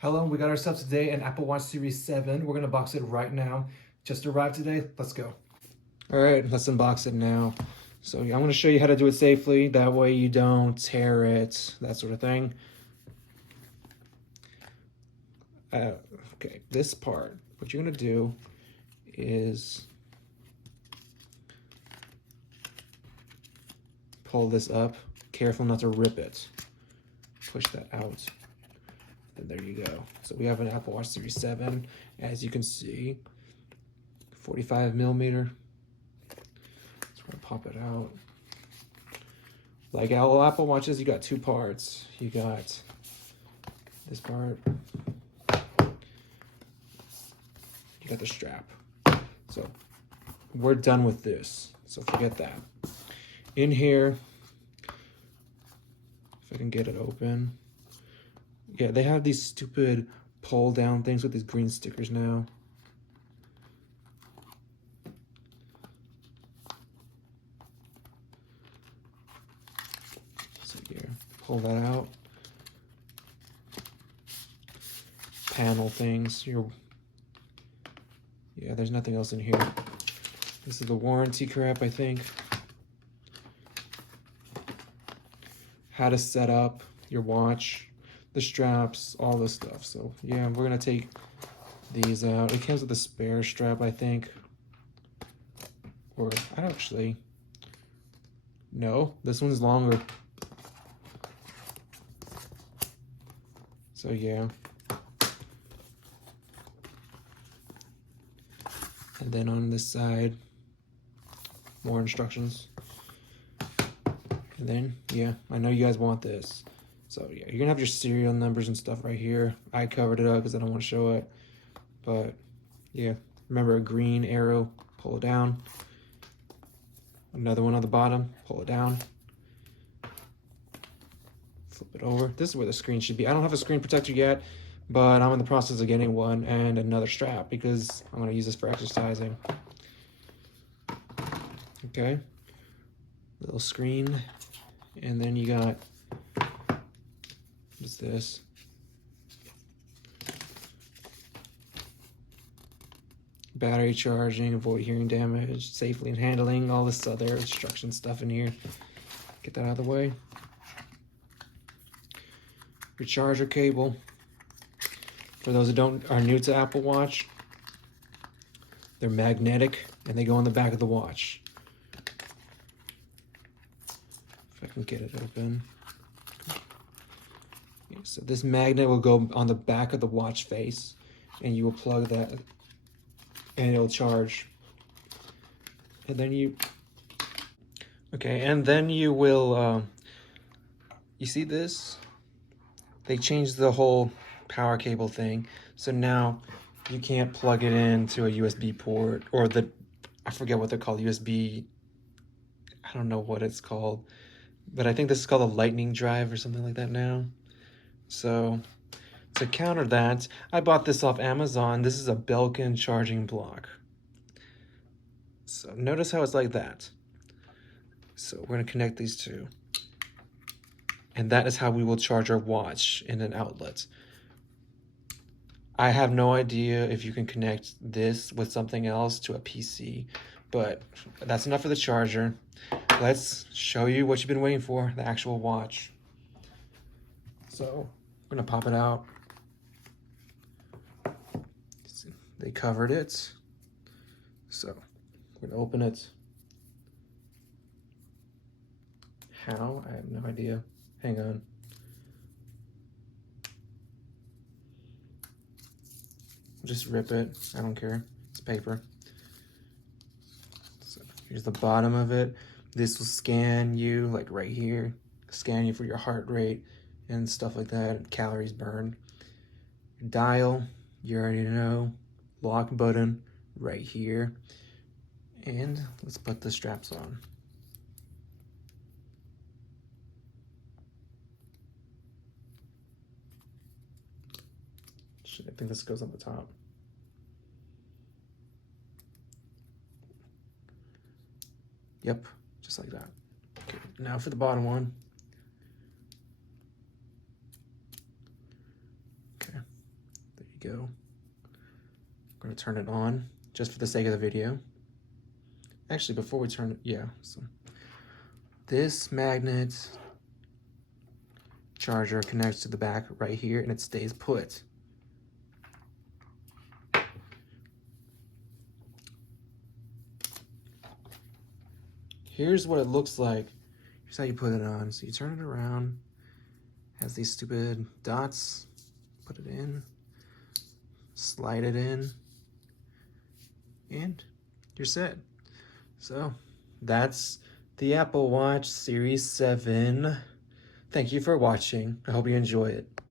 Hello, we got ourselves today an Apple Watch Series 7. We're gonna box it right now. Just arrived today, let's go. All right, let's unbox it now. So I'm gonna show you how to do it safely. That way you don't tear it, that sort of thing. Okay, this part, what you're gonna do is pull this up. Careful not to rip it. Push that out. And there you go. So we have an Apple Watch Series 7, as you can see, 45 millimeter. So we're gonna pop it out. Like all Apple Watches, you got two parts. You got this part. You got the strap. So we're done with this. So forget that. In here, if I can get it open. Yeah, they have these stupid pull down things with these green stickers now. So here, pull that out. Panel things. Yeah, there's nothing else in here. This is the warranty crap, I think. How to set up your watch, the straps, all this stuff. So yeah, we're gonna take these out. It comes with a spare strap, I think. Or I don't actually. No, this one's longer. So yeah. And then on this side, more instructions. And then, yeah, I know you guys want this. So yeah, you're gonna have your serial numbers and stuff right here. I covered it up because I don't want to show it. But yeah, remember a green arrow, pull it down. Another one on the bottom, pull it down. Flip it over. This is where the screen should be. I don't have a screen protector yet, but I'm in the process of getting one and another strap because I'm gonna use this for exercising. Okay, little screen. And then you got, what's this? Battery charging, avoid hearing damage, safely in handling, all this other instruction stuff in here. Get that out of the way. Your charger cable. For those who are new to Apple Watch, they're magnetic and they go on the back of the watch. If I can get it open. Yeah, so this magnet will go on the back of the watch face and you will plug that and it'll charge. And then you will, you see this? They changed the whole power cable thing. So now you can't plug it into a USB port or I forget what they're called, USB, I don't know what it's called, but I think this is called a lightning drive or something like that now. So to counter that, I bought this off Amazon. This is a Belkin charging block. So notice how it's like that. So we're gonna connect these two. And that is how we will charge our watch in an outlet. I have no idea if you can connect this with something else to a PC, but that's enough for the charger. Let's show you what you've been waiting for, the actual watch. So we're gonna pop it out. They covered it. So we're gonna open it. How? I have no idea. Hang on. Just rip it. I don't care. It's paper. So here's the bottom of it. This will scan you, like right here. Scan you for your heart rate and stuff like that. Calories burned. Dial, you already know. Lock button right here. And let's put the straps on. I think this goes on the top. Yep, just like that. Okay, now for the bottom one. Okay, you go. I'm gonna turn it on just for the sake of the video. Actually, before we turn it, yeah. So this magnet charger connects to the back right here and it stays put. Here's what it looks like. Here's how you put it on. So you turn it around, has these stupid dots, put it in, slide it in, and you're set. So that's the Apple Watch Series 7. Thank you for watching. I hope you enjoy it.